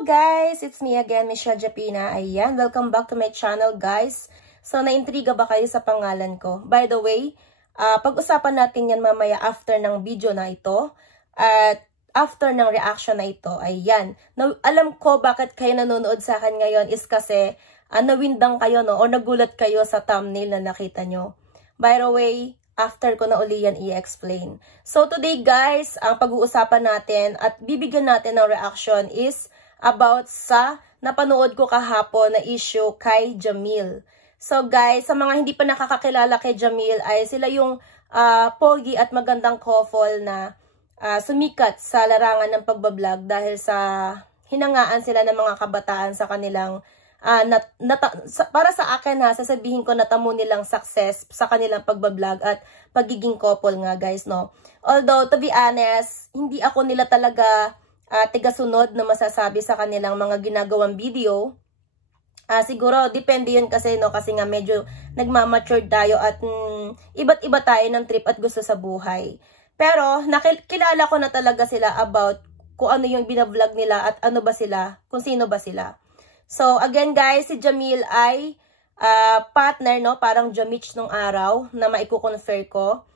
Hello guys! It's me again, Michelle Japina. Ayan, welcome back to my channel guys. So, naintriga ba kayo sa pangalan ko? By the way, pag-usapan natin yan mamaya after ng video na ito. At after ng reaction na ito, ayan. Alam ko bakit kayo nanonood sa akin ngayon is kasi nawindang kayo no, o nagulat kayo sa thumbnail na nakita nyo. By the way, after ko na uli yan i-explain. So today guys, ang pag-uusapan natin at bibigyan natin ng reaction is about sa napanood ko kahapon na issue kay Jamil. So guys, sa mga hindi pa nakakakilala kay Jamil ay sila yung pogi at magandang couple na sumikat sa larangan ng pagbablog dahil sa hinangaan sila ng mga kabataan sa kanilang para sa akin sasabihin ko natamo nilang success sa kanilang pagbablog at pagiging couple nga guys no. Although to be honest, hindi ako nila talaga tigasunod na masasabi sa kanilang mga ginagawang video. Siguro depende yun kasi no, kasi nga medyo nagmamature tayo at iba't iba tayo ng trip at gusto sa buhay. Pero nakilala ko na talaga sila about kung ano yung binablog nila at ano ba sila, kung sino ba sila. So, again guys, si Jamil ay partner, no? Parang Jamich nung araw na maiko-confer ko.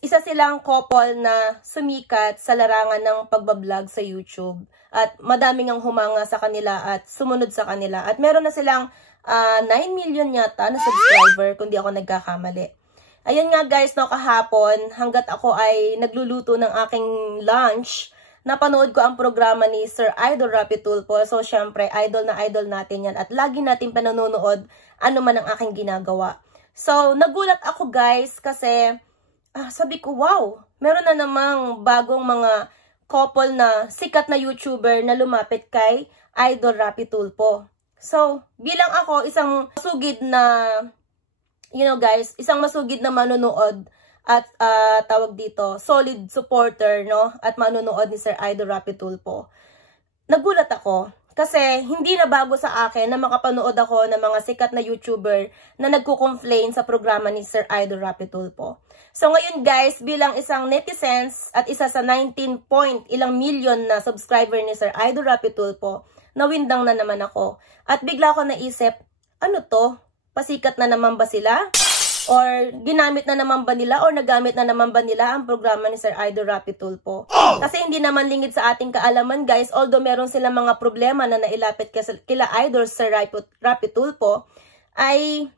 Isa silang couple na sumikat sa larangan ng pagbablog sa YouTube. At madaming ang humanga sa kanila at sumunod sa kanila. At meron na silang 9 million yata na subscriber, kung di ako nagkakamali. Ayun nga guys, no, kahapon, hanggat ako ay nagluluto ng aking lunch, napanood ko ang programa ni Sir Idol Rapi Tulfo. So, syempre, idol na idol natin yan. At lagi natin panonood ano man ang aking ginagawa. So, nagulat ako guys kasi sabi ko, wow, meron na namang bagong mga couple na sikat na YouTuber na lumapit kay Idol Rapi Tulfo. So, bilang ako, isang masugid na, you know guys, isang masugid na manonood at tawag dito, solid supporter, no? At manunood ni Sir Idol Rapi Tulfo. Nagulat ako kasi hindi na bago sa akin na makapanood ako ng mga sikat na YouTuber na nagko-complain sa programa ni Sir Idol Rapi Tulfo. So ngayon guys, bilang isang netizens at isa sa 19 point ilang million na subscriber ni Sir Idol Rapi Tulfo, nawindang na naman ako. At bigla ko naisip, ano to? Pasikat na naman ba sila? Or ginamit na naman ba nila or nagamit na naman ba nila ang programa ni Sir Idol Rapi Tulfo? Kasi hindi naman lingid sa ating kaalaman guys, although meron silang mga problema na nailapit kila Idol Sir Rapi Tulfo, ay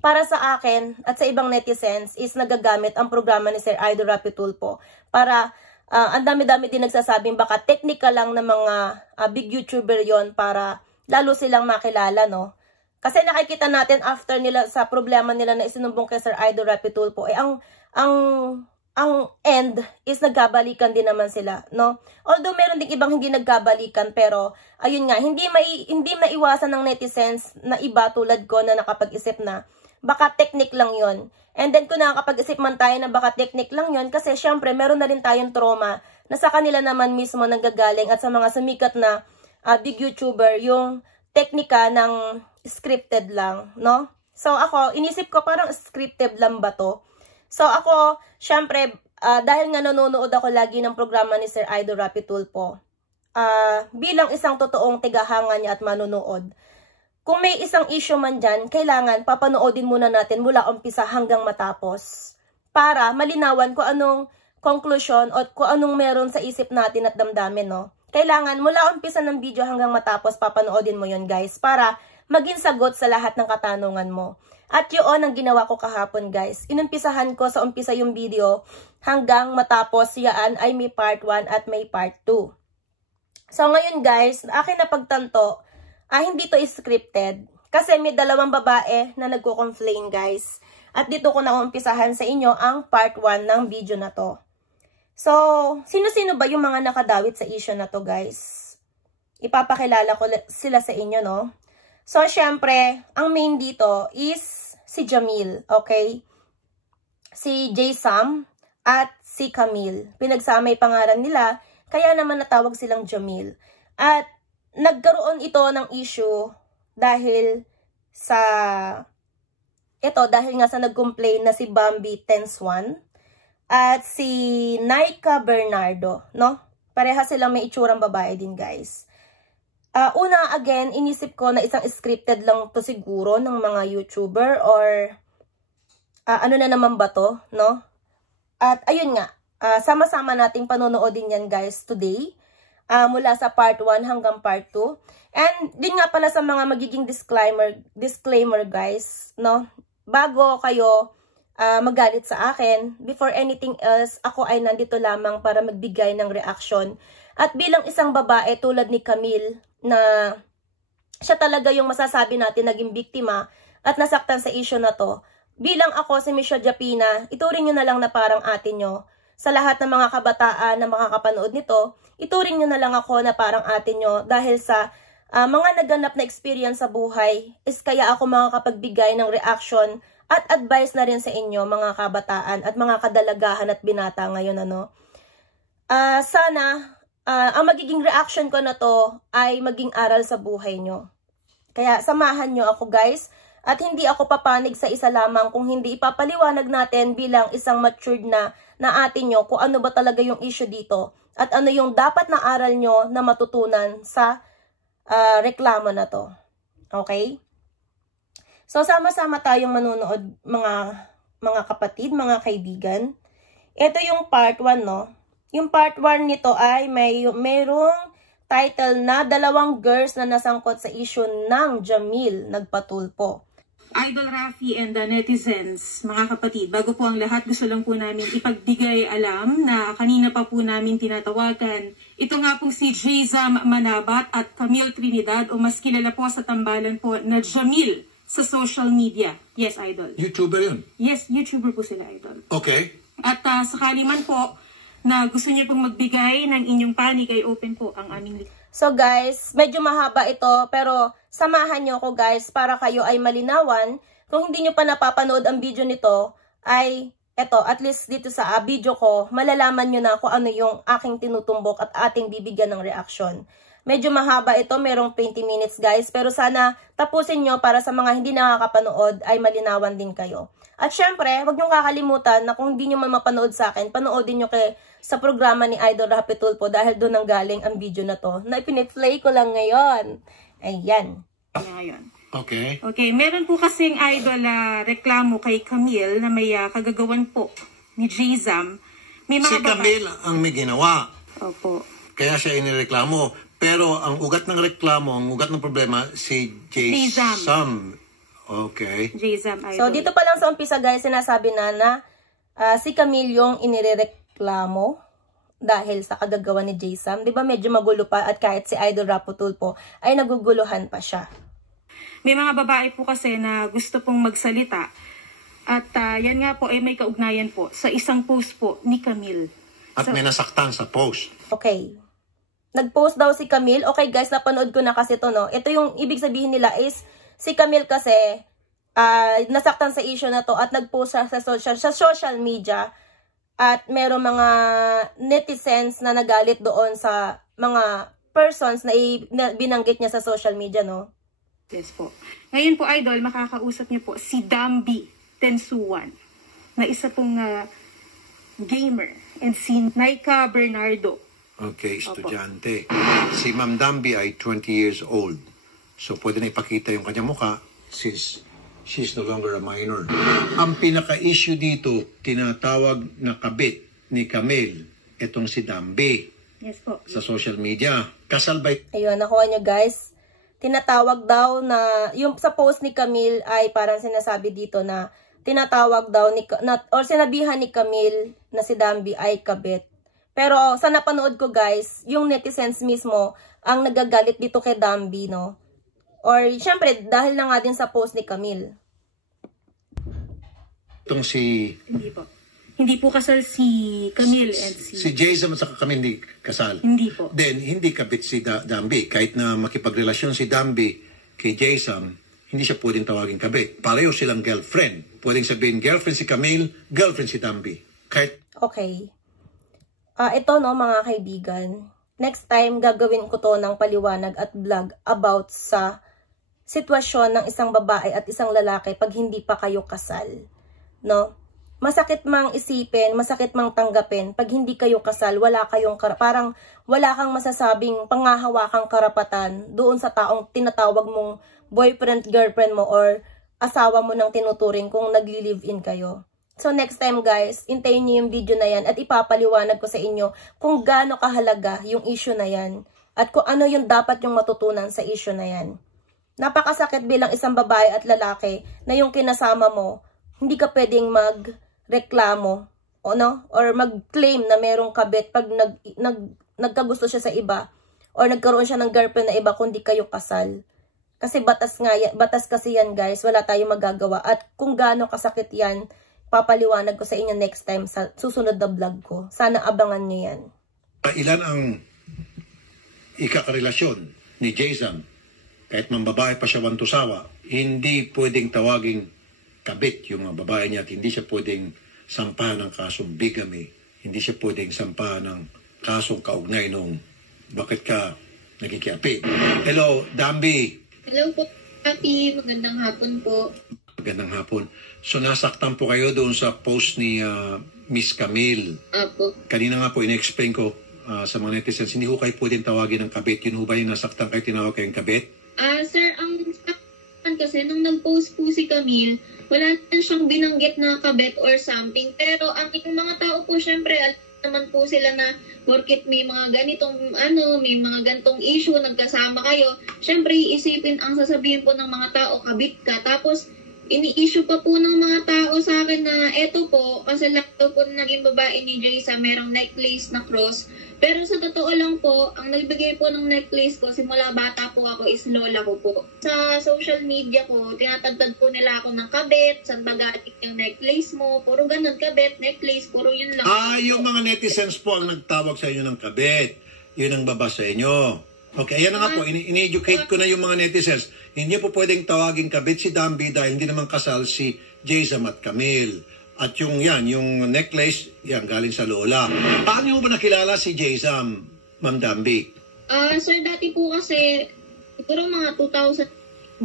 para sa akin at sa ibang netizens is nagagamit ang programa ni Sir Idol Rapi Tulfo para ang dami-dami din nagsasabing baka technical lang ng mga big YouTuber yon para lalo silang makilala, no? Kasi nakikita natin after nila sa problema nila na isinumbong kay Sir Idol Rapi Tulfo, ang end is nagkabalikan din naman sila, no? Although meron ding ibang hindi nagkabalikan, pero ayun nga, hindi maiwasan ng netizens na iba tulad ko na nakapag-isip na baka technique lang yon. And then kung nakakapag-isip man tayo na baka technique lang yon, kasi syempre meron na rin tayong trauma na sa kanila naman mismo nanggagaling at sa mga sumikat na big YouTuber yung teknika ng scripted lang, no? So ako, inisip ko parang scripted lang ba to? So ako, syempre, dahil nga nanonood ako lagi ng programa ni Sir Idol Rapi Tulfo, bilang isang totoong tigahanga niya at manonood, kung may isang issue man dyan, kailangan papanoodin muna natin mula umpisa hanggang matapos para malinawan kung anong conclusion o kung anong meron sa isip natin at damdamin, no? Kailangan mula umpisa ng video hanggang matapos papanoodin mo yon guys para maging sagot sa lahat ng katanungan mo. At yun ang ginawa ko kahapon guys. Inumpisahan ko sa umpisa yung video hanggang matapos yaan ay may part 1 at may part 2. So ngayon guys, akin na pagtanto, hindi to scripted. Kasi may dalawang babae na nagko-complain guys. At dito ko na umpisahan sa inyo ang part 1 ng video na to. So, sino-sino ba yung mga nakadawit sa issue na to guys? Ipapakilala ko sila sa inyo, no? So, syempre, ang main dito is si Jamil, okay? Si J-Sam at si Camille. Pinagsama yung pangalan nila, kaya naman natawag silang Jamil. At nagkaroon ito ng issue dahil nga sa nag-complain na si Bambi Tenswan at si Naika Bernardo, no? Pareha silang may itsurang babae din, guys. Una, again, inisip ko na isang scripted lang to siguro ng mga YouTuber or ano na naman ba to, no? At ayun nga, sama-sama nating panonoodin yan guys today, mula sa part 1 hanggang part 2. And din nga pala sa mga magiging disclaimer guys, no? Bago kayo magalit sa akin, before anything else, ako ay nandito lamang para magbigay ng reaction. At bilang isang babae tulad ni Camille, na siya talaga yung masasabi natin naging biktima at nasaktan sa issue na to, bilang ako si Miss Japina, ituring nyo na lang na parang ate nyo. Sa lahat ng mga kabataan na makakapanood nito, ituring nyo na lang ako na parang ate nyo dahil sa mga naganap na experience sa buhay is kaya ako makakapagbigay ng reaction at advice na rin sa inyo mga kabataan at mga kadalagahan at binata ngayon, ano. Sana ang magiging reaction ko na to ay maging aral sa buhay nyo. Kaya samahan nyo ako guys, at hindi ako papanig sa isa lamang kung hindi ipapaliwanag natin bilang isang matured na ate nyo kung ano ba talaga yung issue dito at ano yung dapat na aral nyo na matutunan sa reklamo na to. Okay? So sama-sama tayong manonood mga kapatid, mga kaibigan. Ito yung part 1, no? Yung part 1 nito ay mayroong title na 2 girls na nasangkot sa issue ng Jamil nagpatulpo. Idol Rafi and the netizens, mga kapatid, bago po ang lahat, gusto lang po namin ipagbigay alam na kanina pa po namin tinatawagan. Ito nga pong si Jayzam Manabat at Camille Trinidad o mas kilala po sa tambalan po na Jamil sa social media. Yes, Idol. YouTuber yun? Yes, YouTuber po sila, Idol. Okay. At sakali man po na gusto niyo pong magbigay ng inyong panig ay open po ang aming link. So guys, medyo mahaba ito pero samahan nyo ako guys para kayo ay malinawan. Kung hindi nyo pa napapanood ang video nito ay eto, at least dito sa video ko, malalaman nyo na kung ano yung aking tinutumbok at ating bibigyan ng reaksyon. Medyo mahaba ito, merong 20 minutes guys, pero sana tapusin nyo para sa mga hindi nakakapanood ay malinawan din kayo. At syempre, huwag nyo kakalimutan na kung hindi nyo man mapanood sa akin, panoodin nyo sa programa ni Idol Rafi Tulfo dahil doon ang galing ang video na to, na ipiniplay ko lang ngayon. Ayan. Ngayon. Okay. Okay, meron po kasing Idol reklamo kay Camille na may kagagawan po ni Jayzam. Si Camille ang may ginawa. Opo. Kaya siya inireklamo. Pero ang ugat ng reklamo, ang ugat ng problema, si Jayzam. Okay. Jayzam Idol. So, dito pa lang sa umpisa guys, sinasabi na si Camille yung inireklamo dahil sa kagagawa ni Jayzam. Di ba medyo magulo pa at kahit si Idol Rafi Tulfo ay naguguluhan pa siya. May mga babae po kasi na gusto pong magsalita. At yan nga po ay may kaugnayan po sa isang post po ni Camille. At may nasaktan sa post. Okay. Nag-post daw si Camille. Okay guys, napanood ko na kasi to, no? Ito yung ibig sabihin nila is si Camille kasi nasaktan sa issue na to at nag-post sa social media at merong mga netizens na nagalit doon sa mga persons na binanggit niya sa social media, no? Yes po. Ngayon po, Idol, makakausap niyo po si Dambi Tensuan na isa pong gamer and si Naika Bernardo. Okay, estudyante. Si Ma'am Dambi ay 20 years old. So, pwede na ipakita yung kanyang mukha since she's no longer a minor. Ang pinaka-issue dito, tinatawag na kabit ni Camille, itong si Dambi. Yes po. Sa social media. Kasal ba? Ayun, nakuha nyo guys. Tinatawag daw na, yung sa post ni Camille ay parang sinasabi dito na tinatawag daw, or sinabihan ni Camille na si Dambi ay kabit. Pero sa napanood ko guys, yung netizens mismo ang nagagalit dito kay Dambi, no? Or syempre dahil na nga din sa post ni Camille. Itong si... Hindi po. Hindi po kasal si Camille and si Jayzam at saka Camille hindi kasal. Hindi po. Then, hindi kabit si Dambi. Kahit na makipagrelasyon si Dambi kay Jayzam, hindi siya pwedeng tawagin kabit. Pareho silang girlfriend. Pwedeng sabihin girlfriend si Camille, girlfriend si Dambi. Kahit... Okay. Ito no mga kaibigan. Next time gagawin ko to ng paliwanag at vlog about sa sitwasyon ng isang babae at isang lalaki pag hindi pa kayo kasal. No? masakit mang isipin, masakit mang tanggapin, pag hindi kayo kasal, parang wala kang masasabing pangahawakang karapatan doon sa taong tinatawag mong boyfriend, girlfriend mo, or asawa mo nang tinuturing kung nagli-live-in kayo. So next time guys, hintayin niyo yung video na yan at ipapaliwanag ko sa inyo kung gaano kahalaga yung issue na yan at kung ano yung dapat yung matutunan sa issue na yan. Napakasakit bilang isang babae at lalaki na yung kinasama mo, hindi ka pwedeng magreklamo or mag-claim na merong kabit pag nagkagusto siya sa iba or nagkaroon siya ng girlfriend na iba kundi kayo kasal. Kasi batas kasi yan guys, wala tayong magagawa. At kung gaano kasakit yan, papaliwanag ko sa inyo next time sa susunod na vlog ko. Sana abangan nyo yan. Ilan ang ikakarelasyon ni Jayzam, kahit mang babae pa siya wantusawa, hindi pwedeng tawaging kabit yung mga babae niya at hindi siya pwedeng sampahan ng kasong bigamy, hindi siya pwedeng sampahan ng kasong kaugnay nung bakit ka nagikiapi. Hello, Dambi. Hello po, Happy. Magandang hapon po. Magandang hapon. So nasaktan po kayo doon sa post ni Miss Camille. Apo. Kanina nga po in-explain ko sa mga netizens, hindi ho kayo pwedeng tawagin ng kabit. Yun ho ba yung nasaktan kayo, tinawag kayong kabit? Sir, ang saktan kasi nung nag-post po si Camille, wala naman siyang binanggit na kabit or something. Pero ang mga tao po, syempre, naman po sila na porket may mga ganitong may mga gantong issue, nagkasama kayo, syempre iisipin ang sasabihin po ng mga tao, kabit ka. Tapos ini-issue pa po ng mga tao sa akin na eto po, kasi lahat po naging babae ni Jayza, merong necklace na cross. Pero sa totoo lang po, ang nagbigay po ng necklace ko, simula bata po ako, is lola ko po. Sa social media ko, tinatagtad po nila ako ng kabit, saan ba galing yung necklace mo, puro ganun, kabit, necklace, puro yun lang. Yung mga netizens po ang nagtawag sa inyo ng kabit. Yun ang baba sa inyo. Okay, ayan na nga po, ini-educate ko na yung mga netizens. Hindi po pwedeng tawagin kabit si Dambi dahil hindi naman kasal si Jayzam at Camille. At yung necklace, yan, galing sa lola. Paano mo ba nakilala si Jayzam, Ma'am Dambi? Sir, dati po kasi, siguro mga 2000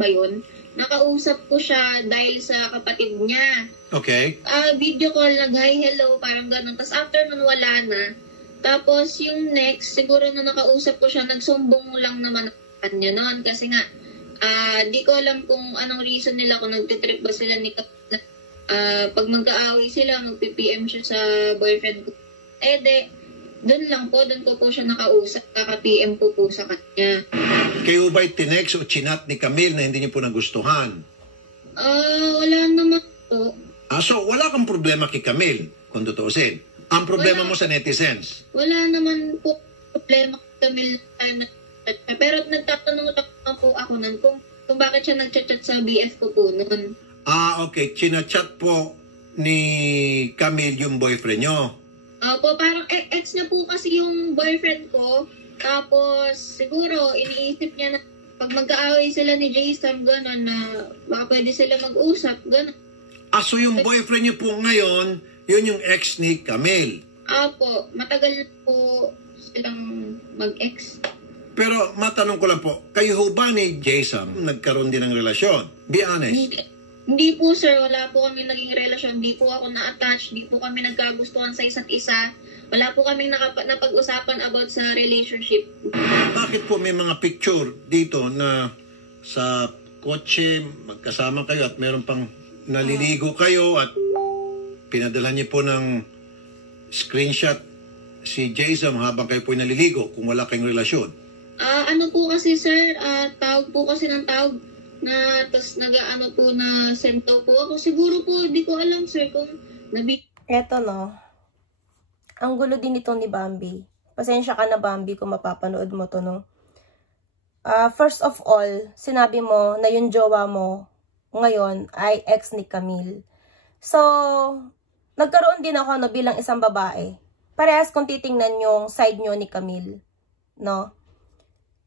ba yun? Nakausap ko siya dahil sa kapatid niya. Okay. Video call, nag-hi, hello, parang ganun. Tapos after nun, wala na. Tapos yung next, siguro na nakausap ko siya, nagsumbong lang naman niya noon. Kasi nga, di ko alam kung anong reason nila, kung nagtitrip ba sila ni pag magkaaway sila, magpi-PM siya sa boyfriend ko. Doon lang po, doon ko po siya nakausap, kaka-PM po sa kanya. Kayo ba'y tinext o chinat ni Camille na hindi niyo po nagustuhan? Wala naman po. So wala kang problema kay Camille, kung tutuusin. Ang problema mo sa netizens? Wala naman po problema kay Camille. Pero nagtatanong lang po ako nun kung bakit siya nag-chat sa BF ko po nun. Okay. Chinachat po ni Camille yung boyfriend nyo? Po, parang ex niya po kasi yung boyfriend ko. Tapos, siguro, iniisip niya na pag magkaaway sila ni Jayzam, gano'n, na baka pwede sila mag-usap, gano'n. So yung boyfriend nyo po ngayon, yun yung ex ni Camille? Po, matagal po silang mag-ex. Pero matanong ko lang po, kayo ho ba ni Jayzam nagkaroon din ng relasyon? Be honest. Hindi po, sir. Wala po kami naging relasyon. Hindi po ako na-attach. Hindi po kami nagkagustuhan sa isa't isa. Wala po kaming napag-usapan about sa relationship. Bakit po may mga picture dito na sa kotse, magkasama kayo at meron pang naliligo kayo at pinadala niyo po ng screenshot si Jayzam habang kayo po naliligo kung wala kayong relasyon? Ano po kasi, sir, tawag po kasi ng tawag na tas nag-ano po na sento po ako. Siguro po, di ko alam, sir, kung Eto no, ang gulo din ito ni Bambi. Pasensya ka na, Bambi, kung mapapanood mo to, no. First of all, sinabi mo na yung jowa mo ngayon ay ex ni Camille. So, nagkaroon din ako bilang isang babae. Parehas kung titingnan yung side nyo ni Camille, no.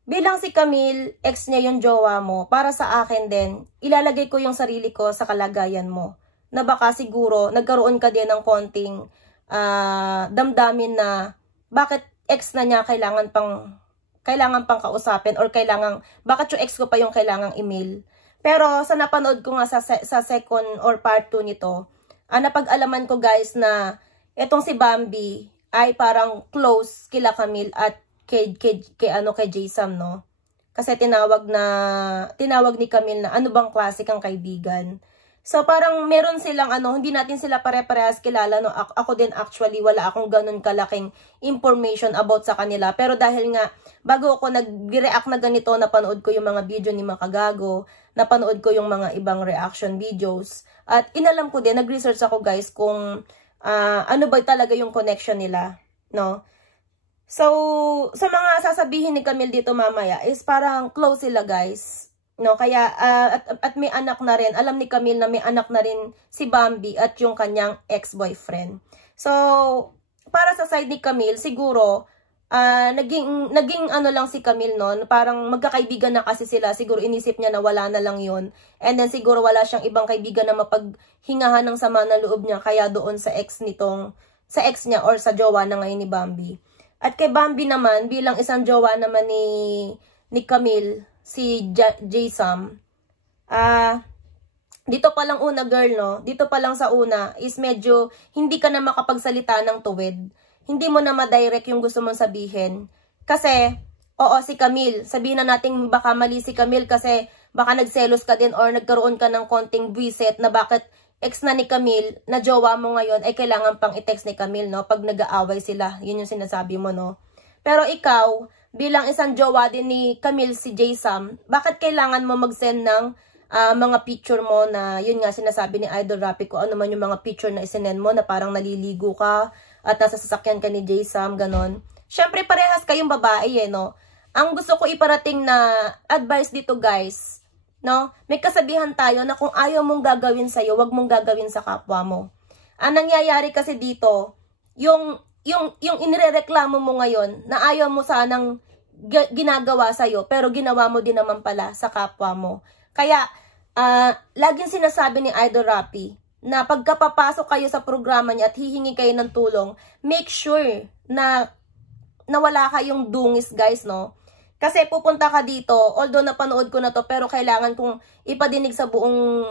Bilang si Camille, ex niya yung jowa mo, para sa akin din, ilalagay ko yung sarili ko sa kalagayan mo. Na baka siguro, nagkaroon ka din ng konting damdamin na bakit ex na niya kailangan pang kausapin or bakit yung ex ko pa yung kailangang email. Pero sa napanood ko nga sa second or part 2 nito, napag-alaman ko guys na etong si Bambi ay parang close kila Camille at kay J-Sam, no? Kasi tinawag ni Camille na ano bang klase kang kaibigan. So parang meron silang hindi natin sila pare-parehas kilala, no? Ako din actually wala akong ganun kalaking information about sa kanila. Pero dahil nga bago ako nag-react na ganito, napanood ko yung mga video ni Makagago, napanood ko yung mga ibang reaction videos. At inalam ko din, nag-research ako guys kung ano ba talaga yung connection nila, no? So, sa mga sasabihin ni Camille dito mamaya is parang close sila guys, no? Kaya, at may anak na rin. Alam ni Camille na may anak na rin si Bambi at yung kanyang ex-boyfriend. So, para sa side ni Camille, siguro, naging lang si Camille noon, parang magkakaibigan na kasi sila. Siguro inisip niya na wala na lang yun. And then siguro wala siyang ibang kaibigan na mapaghingahan ng sama na loob niya. Kaya doon sa ex niya or sa jowa na ngayon ni Bambi. At kay Bambi naman, bilang isang jowa naman ni Camille, si J-Sam, dito pa lang una girl, no? Dito pa lang sa una is medyo hindi ka na makapagsalita ng tuwid. Hindi mo na ma-direct yung gusto mong sabihin. Kasi, oo, si Camille, sabihin na natin baka mali si Camille kasi baka nagselos ka din or nagkaroon ka ng konting buwisit na bakit ex na ni Camille, na jowa mo ngayon, ay kailangan pang i-text ni Camille, no? Pag nag-aaway sila, yun yung sinasabi mo, no? Pero ikaw, bilang isang jowa din ni Camille, si J-Sam, bakit kailangan mo mag-send ng mga picture mo na, yun nga, sinasabi ni Idol Rapi ko, ano man yung mga picture na isinend mo na parang naliligo ka at nasa sasakyan ka ni J-Sam, ganon. Siyempre, parehas kayong babae, no? Ang gusto ko iparating na advice dito, guys, no? May kasabihan tayo na kung ayaw mong gagawin sa'yo, wag mong gagawin sa kapwa mo. Ang nangyayari kasi dito, yung inirereklamo mo ngayon na ayaw mo sanang ginagawa sa'yo, pero ginawa mo din naman pala sa kapwa mo. Kaya, laging sinasabi ni Idol Rapi na pagkapapasok kayo sa programa niya at hihingi kayo ng tulong, make sure na wala kayong dungis, guys, no? Kasi pupunta ka dito, although napanood ko na to, pero kailangan kong ipadinig sa buong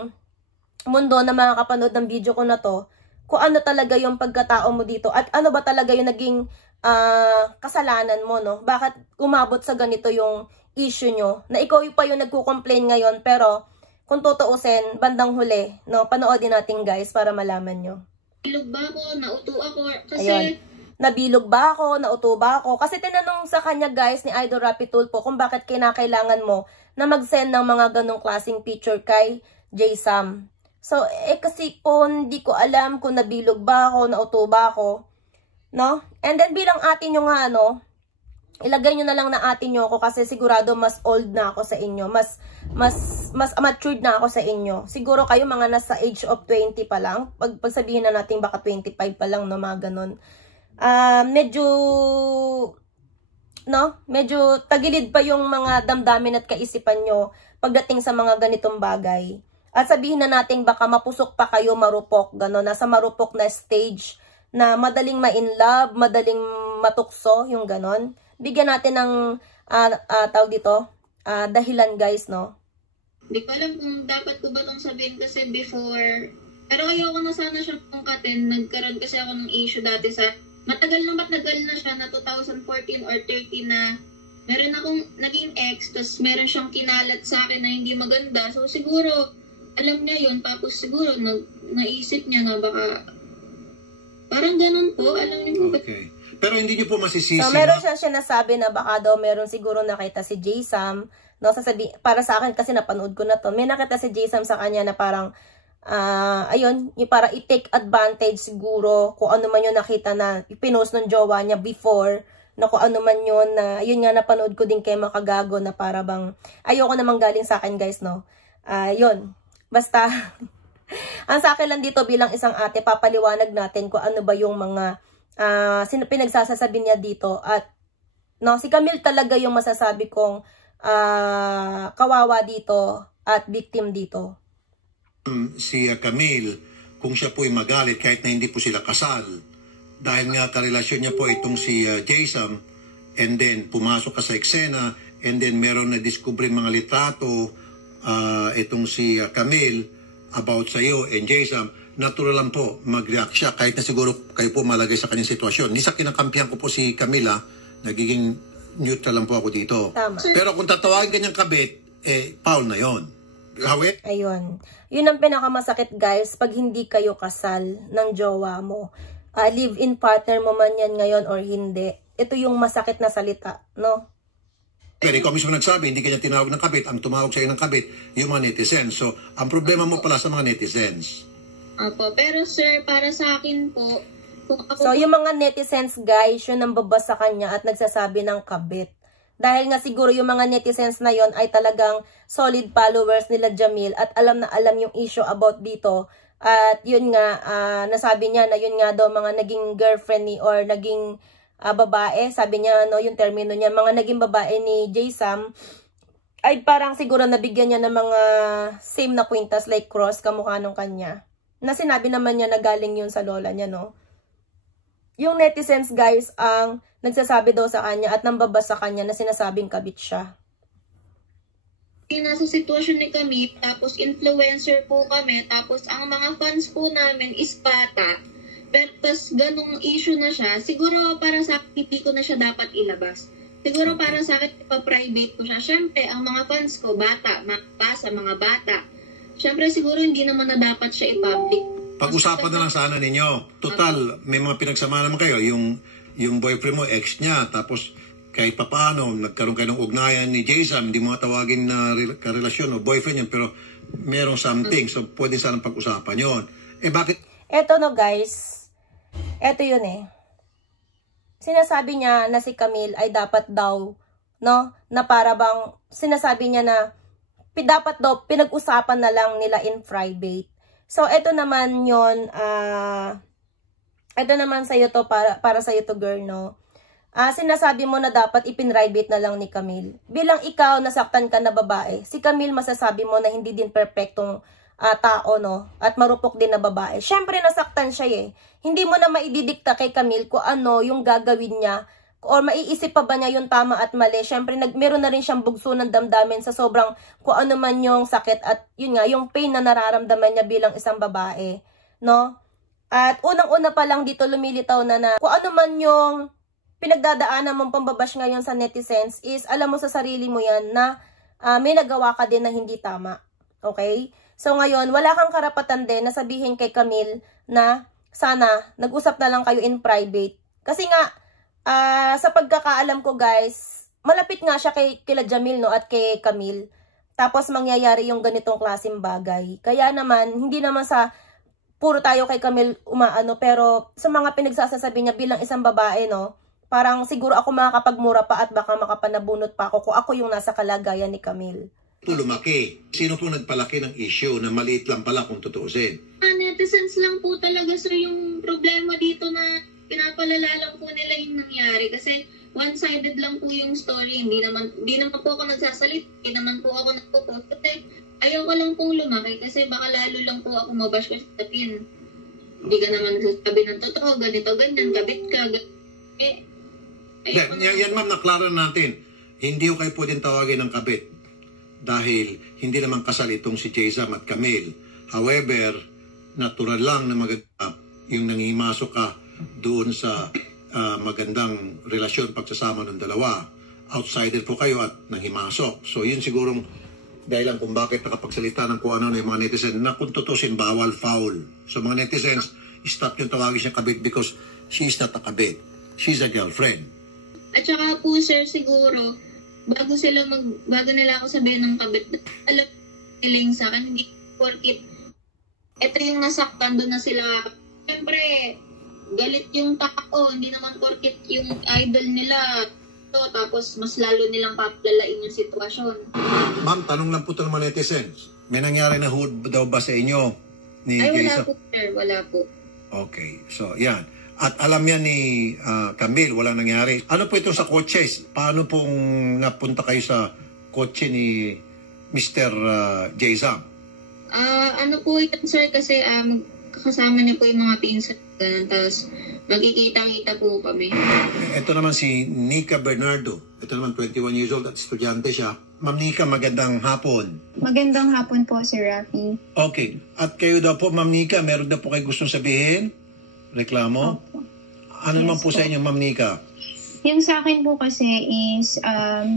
mundo na makakapanood ng video ko na to, kung ano talaga yung pagkatao mo dito, at ano ba talaga yung naging kasalanan mo, no? Bakit umabot sa ganito yung issue nyo, na ikaw pa yung nagko-complain ngayon, pero kung tutuusin, bandang huli, no? Panoodin natin guys, para malaman nyo. Bilog ba ako? Nauto ako? Kasi... Ayun. Nabilog ba ako? Nauto ba ako? Kasi tinanong sa kanya guys ni Idol Rapi Tulfo kung bakit kinakailangan mo na mag-send ng mga ganong klaseng picture kay J-Sam. So, kasi po hindi ko alam kung nabilog ba ako, nauto ba ako, no? And then bilang atin nyo nga, ilagay nyo na lang na atin nyo ako kasi sigurado mas old na ako sa inyo. Mas matured na ako sa inyo. Siguro kayo mga nasa age of 20 pa lang. Pagsabihin na natin baka 25 pa lang, no? Mga ganon. Medyo tagilid pa yung mga damdamin at kaisipan nyo pagdating sa mga ganitong bagay. At sabihin na natin baka mapusok pa kayo, marupok, gano'n, nasa marupok na stage na madaling ma-in love, madaling matukso, yung gano'n. Bigyan natin ng tawag dito, dahilan guys, no? Hindi ko alam kung dapat ko ba itong sabihin kasi before, pero ayoko na sana siyang pungkatin. Nagkaroon kasi ako ng issue dati sa matagal na siya na 2014 or 13 na meron akong naging ex, tapos meron siyang kinalat sa akin na hindi maganda. So siguro, alam niya yun, tapos siguro naisip niya na baka parang ganun po, alam niyo po. Okay. Pero hindi niyo po masisisi. So meron siyang sinasabi na baka daw meron siguro nakita si J-Sam, no? Para sa akin kasi napanood ko na to, may nakita si J-Sam sa kanya na parang ayun, yung para i-take advantage siguro kung ano man yung nakita na pinost ng jowa niya before, na kung ano man yun na, yun nga napanood ko din kay Makagago na para bang, ayoko namang galing sa akin guys, no? Yun, basta, ang sa akin lang dito bilang isang ate, papaliwanag natin kung ano ba yung mga pinagsasasabi niya dito. At, no, si Camille talaga yung masasabi kong kawawa dito at victim dito. Si Camille, kung siya po ay magalit kahit na hindi po sila kasal, dahil nga karelasyon niya po itong si J-Sam, and then pumasok ka sa eksena, and then meron na diskubre mga litrato itong si Camille about sa iyo and J-Sam, natural lang po mag-react siya kahit na siguro kayo po malagay sa kanyang sitwasyon. Hindi sa kinakampihan ko po si Camila, nagiging neutral lang po ako dito. Tama. Pero kung tatawagin kanyang kabit, foul na yon. Hawit? Ayun. Yun ang pinakamasakit guys pag hindi kayo kasal ng jowa mo. Live-in partner mo man yan ngayon or hindi. Ito yung masakit na salita, no? Pero ikaw mismo nagsabi, hindi kanya tinawag ng kabit. Ang tumawag sa'yo ng kabit, yung mga netizens. So, ang problema mo pala sa mga netizens. Opo, pero sir, para sa akin po, kung ako So, yung mga netizens guys, yun ang babas sa kanya at nagsasabi ng kabit. Dahil nga siguro yung mga netizens na yon ay talagang solid followers nila Jamil at alam na alam yung issue about dito. At yun nga, nasabi niya na yun nga daw mga naging girlfriend ni or naging babae. Sabi niya, no, yung termino niya, mga naging babae ni J-Sam ay parang siguro nabigyan niya ng mga same na kwintas like cross kamukha nung kanya. Na sinabi naman niya na galing yun sa lola niya, no? Yung netizens guys ang nagsasabi daw sa kanya at nambabas sa kanya na sinasabing kabit siya. nasa sitwasyon ni kami, tapos influencer po kami, tapos ang mga fans po namin is bata. Pero tas ganong issue na siya, siguro para sa akin, hindi ko na siya dapat ilabas. Siguro para sa akin, ipa-private ko siya. Siyempre, ang mga fans ko, bata, mapasa, mga bata. Siyempre, siguro hindi naman na dapat siya i-public. Pag-usapan na lang sana ninyo. Total, may mga pinagsama naman kayo. Yung boyfriend mo, ex niya, tapos kahit papaano, nagkaroon kayo ng ugnayan ni J-Sam, hindi mo tawagin na karelasyon o boyfriend yan, pero merong something. So, pwede sana pag-usapan yon. Bakit? Eto no guys, eto yun eh. Sinasabi niya na si Camille ay dapat daw, no, na para bang, sinasabi niya na dapat daw pinag-usapan na lang nila in private. So, eto naman yun, eto naman sa'yo to, para sa'yo to girl, no. Sinasabi mo na dapat ipin-private na lang ni Camille. Bilang ikaw, nasaktan ka na babae, si Camille masasabi mo na hindi din perfectong tao, no? At marupok din na babae. Syempre, nasaktan siya eh. Hindi mo na maididikta kay Camille kung ano yung gagawin niya or maiisip pa ba niya yung tama at mali. Syempre, meron na rin siyang bugso ng damdamin sa sobrang kung ano man yung sakit at yun nga, yung pain na nararamdaman niya bilang isang babae, no? At unang-una pa lang dito lumilitaw na kung ano man yung pinagdadaanan mong pambabash ngayon sa netizens is alam mo sa sarili mo yan na may nagawa ka din na hindi tama. Okay? So ngayon, wala kang karapatan din na sabihin kay Camille na sana nag-usap na lang kayo in private. Kasi nga, sa pagkakaalam ko guys, malapit nga siya kila Jamil, no, at kay Camille. Tapos mangyayari yung ganitong klaseng bagay. Kaya naman, hindi naman sa puro tayo kay Camille umaano, pero sa mga pinagsasasabi niya bilang isang babae, no, parang siguro ako makakapagmura pa at baka makapanabunot pa ako kung ako yung nasa kalagayan ni Camille. Ito lumaki. Sino po nagpalaki ng issue na maliit lang pala kung tutuusin? Netizens lang po talaga sir yung problema dito na pinapalala lang po nila yung nangyari. Kasi one-sided lang po yung story. Hindi naman po ako nagsasalit. Hindi naman po ako nagpo-post. Kasi ayoko lang pong lumaki kasi baka lalo lang po ako mabash ko sa tapin. Hindi ka naman nagsasabi ng totoo, ganito, ganyan, kabit ka, Yan ma'am, naklaro natin. Hindi ko kayo pwedeng tawagin ng kabit. Dahil hindi naman kasal itong si J-Sam at Camille. However, natural lang na yung nangimasok ka doon sa magandang relasyon pagsasama ng dalawa. Outsider po kayo at nangimasok. So yun sigurong dahilan kung bakit nakapagsalita ng kung ano yung mga netizens na kung tutusin bawal, foul. So mga netizens, stop yung tawagin siya kabit because she's not a kabit. She's a girlfriend. At saka po sir siguro, bago nila ako sabihin ng kabit, alam nila yung sa akin, hindi porkit ito yung nasaktan, doon na sila. Siyempre, galit yung tao, hindi naman porkit yung idol nila to, tapos mas lalo nilang papalalain yung sitwasyon. Ma'am, tanong lang po ito ng mga netizens. May nangyari na hood daw ba sa inyo? Ay, wala po sir, wala po. Okay, so yan. At alam yan ni Camille, walang nangyari. Ano po ito sa kotse? Paano pong napunta kayo sa kotse ni Mr. J-Sam? Ano po yun sir, kasi kasama niya po yung mga pinsan, ganun, tapos magkikita-kita po kami. Ito naman si Nika Bernardo. Ito naman 21 years old at estudyante siya. Ma'am Nika, magandang hapon. Magandang hapon po, Sir Rafi. Okay. At kayo daw po, Ma'am Nika, meron daw po kayo gustong sabihin? Reklamo? Opo. Ano naman Yes po sa po. inyo, Ma'am Nika? Yung sa akin po kasi is,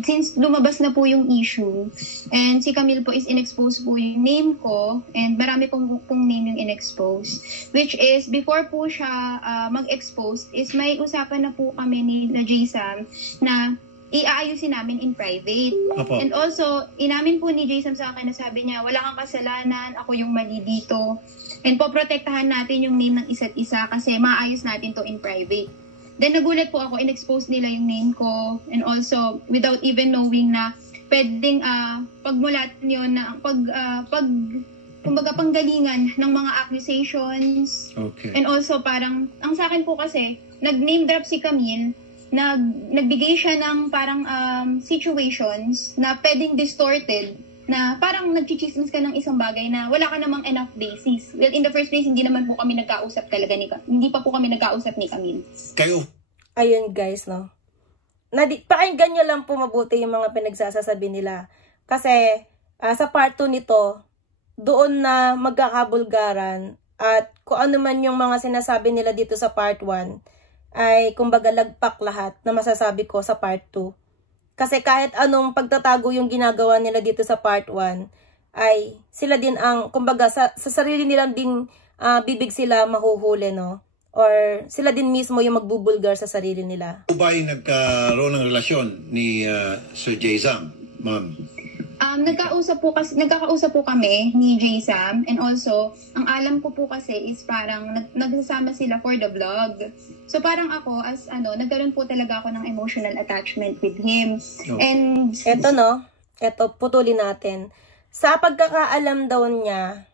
since lumabas na po yung issue, and si Camille po is in-expose po yung name ko, and marami pong name yung in-expose, which is, before po siya mag-expose, is may usapan na po kami ni J-Sam na iaayusin namin in private. Opo. And also, inamin po ni J-Sam sa akin na sabi niya, wala kang kasalanan, ako yung mali dito. And poprotektahan natin yung name ng isa't isa kasi maayos natin to in private. Then nagulat po ako, in-expose nila yung name ko, and also without even knowing na pwedeng pagmulat yun na kumbaga panggalingan ng mga accusations. Okay. And also parang, ang sa akin po kasi, nag-name drop si Camille, nagbigay siya ng parang situations na pwedeng distorted, na parang nagchichismis ka ng isang bagay na wala ka namang enough basis. Well, in the first place, hindi naman po kami nagkausap talaga hindi pa po kami nagkausap ni Camille. Kayo? Ayun guys, no. Pakinggan nyo lang po mabuti yung mga pinagsasasabi nila. Kasi sa part 2 nito, doon na magkakabulgaran at kung ano man yung mga sinasabi nila dito sa part 1 ay kumbaga lagpak lahat na masasabi ko sa part 2. Kasi kahit anong pagtatago yung ginagawa nila dito sa part 1, ay sila din ang, kumbaga sa sarili nilang din bibig sila mahuhuli, no? Or sila din mismo yung magbubulgar sa sarili nila. Ano ba yung nagkaroon ng relasyon ni Sir J-Sam, ma'am? Nagkakausap po kami ni J-Sam, and also, ang alam ko po kasi is parang nagsasama sila for the vlog. So parang ako, nagkaroon po talaga ako ng emotional attachment with him. Okay. And Eto, putulin natin. Sa pagkakaalam daw niya,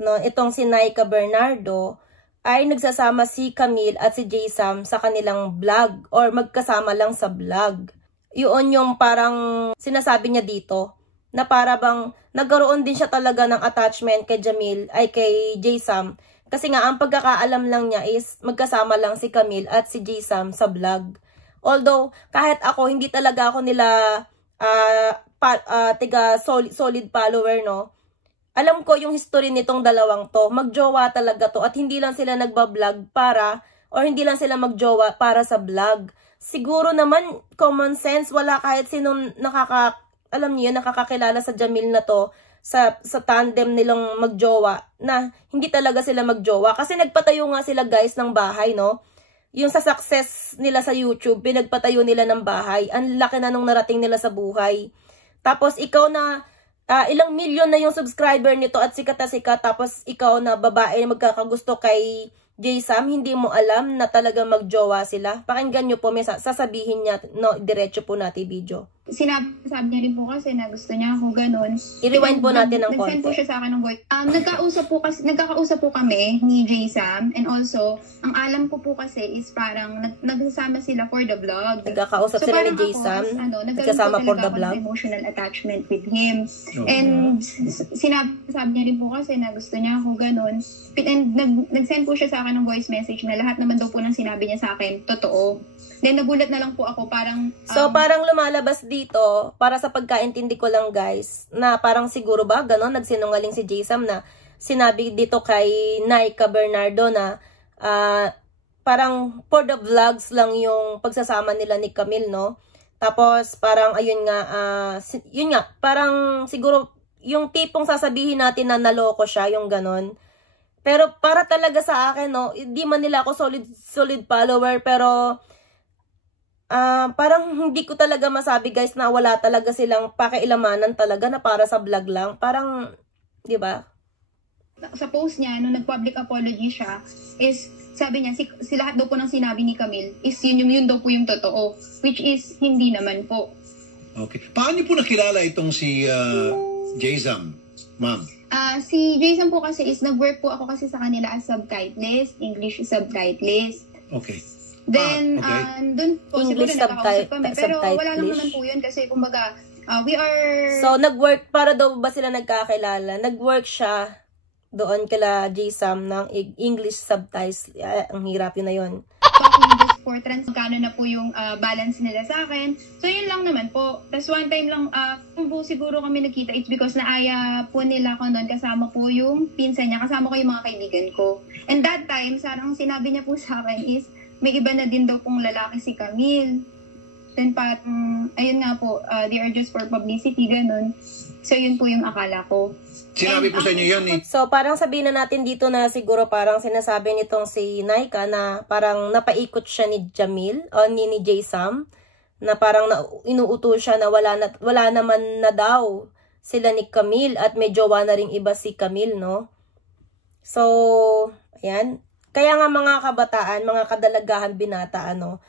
no, itong si Nika Bernardo, ay nagsasama si Camille at si J-Sam sa kanilang vlog or magkasama lang sa vlog. Yun yung parang sinasabi niya dito na para bang nagkaroon din siya talaga ng attachment kay kay J-Sam. Kasi nga ang pagkakaalam lang niya is magkasama lang si Camille at si J-Sam sa vlog. Although kahit ako hindi talaga ako nila solid follower, no. Alam ko yung history nitong dalawang to. Magjowa talaga to at hindi lang sila nagba-vlog hindi lang sila magjowa para sa vlog. Siguro naman common sense, wala kahit sinong nakakakilala sa Jamil na to sa tandem nilang magjowa na hindi talaga sila magjowa. Kasi nagpatayo nga sila guys ng bahay, no? Yung sa success nila sa YouTube, pinagpatayo nila ng bahay. Ang laki na nung narating nila sa buhay. Tapos ikaw na ilang milyon na yung subscriber nito at sikat na sikat, tapos ikaw na babae na magkakagusto kay J-Sam, hindi mo alam na talaga magjowa sila. Pakinggan nyo po, may sasabihin niya, no, diretso po natin video. sabi niya rin po kasi na gusto niya ako ganun. I-rewind po natin ng konti. Nag-send po siya sa akin ng voice. Nagkakausap po kami ni J-Sam, and also, ang alam ko po kasi is parang nagsasama sila for the vlog. Nagkakausap sila ni J-Sam, nagkasama for the vlog. Emotional attachment with him. Okay. And sabi niya rin po kasi na gusto niya ako ganun. And nag-send po siya sa akin ng voice message na lahat naman daw po ng sinabi niya sa akin, totoo. Then nagulat na lang po ako, parang... So parang lumalabas dito, para sa pagkaintindi ko lang guys, na parang siguro ba, gano'n, nagsinungaling si J-Sam na sinabi dito kay Nika Bernardo na parang for the vlogs lang yung pagsasama nila ni Camille, no? Tapos parang ayun nga, yun nga, parang siguro yung tipong sasabihin natin na naloko siya, yung gano'n. Pero para talaga sa akin, no, hindi man nila ako solid follower, pero parang hindi ko talaga masabi guys na wala talaga silang pakialamanan talaga na para sa vlog lang. Parang, di ba? Sa post niya, nung nag-public apology siya, is sabi niya, si lahat daw po ng sinabi ni Camille is yun daw po yung totoo. Which is, hindi naman po. Okay. Paano po nakilala itong si J-Sam, ma'am? Si J-Sam po kasi is nag-work po ako kasi sa kanila as subtitlist, English subtitlist. Okay. Then, okay. dun po siguro English nakakausap kami. Pero wala lang subtitlist. naman po yun kasi we are... So, nag-work, para daw ba sila nagkakilala? Nag-work siya doon kala J-Sam ng English subtitles. Ang hirap yun na yun. Talking just for trans, kano na po yung balance nila sa akin. So, yun lang naman po. Tapos one time lang, kung po siguro kami nakita, it's because naaya po nila ko noon, kasama po yung pinsan niya, kasama ko yung mga kaibigan ko. And that time, sarang sinabi niya po sa akin is, may iba na din daw pong lalaki si Camille. Then parang, ayun nga po, they are just for publicity, ganun. So, yun po yung akala ko. Sinabi po sa inyo yun eh. So, parang sabihin na natin dito na siguro parang sinasabi nitong si Naika na parang napaikot siya ni Jamil o ni J-Sam na parang inuuto siya na wala naman na daw sila ni Camille at may jowa na ring iba si Camille, no? So, ayan. Kaya nga mga kabataan, mga kadalagahan binata, ano,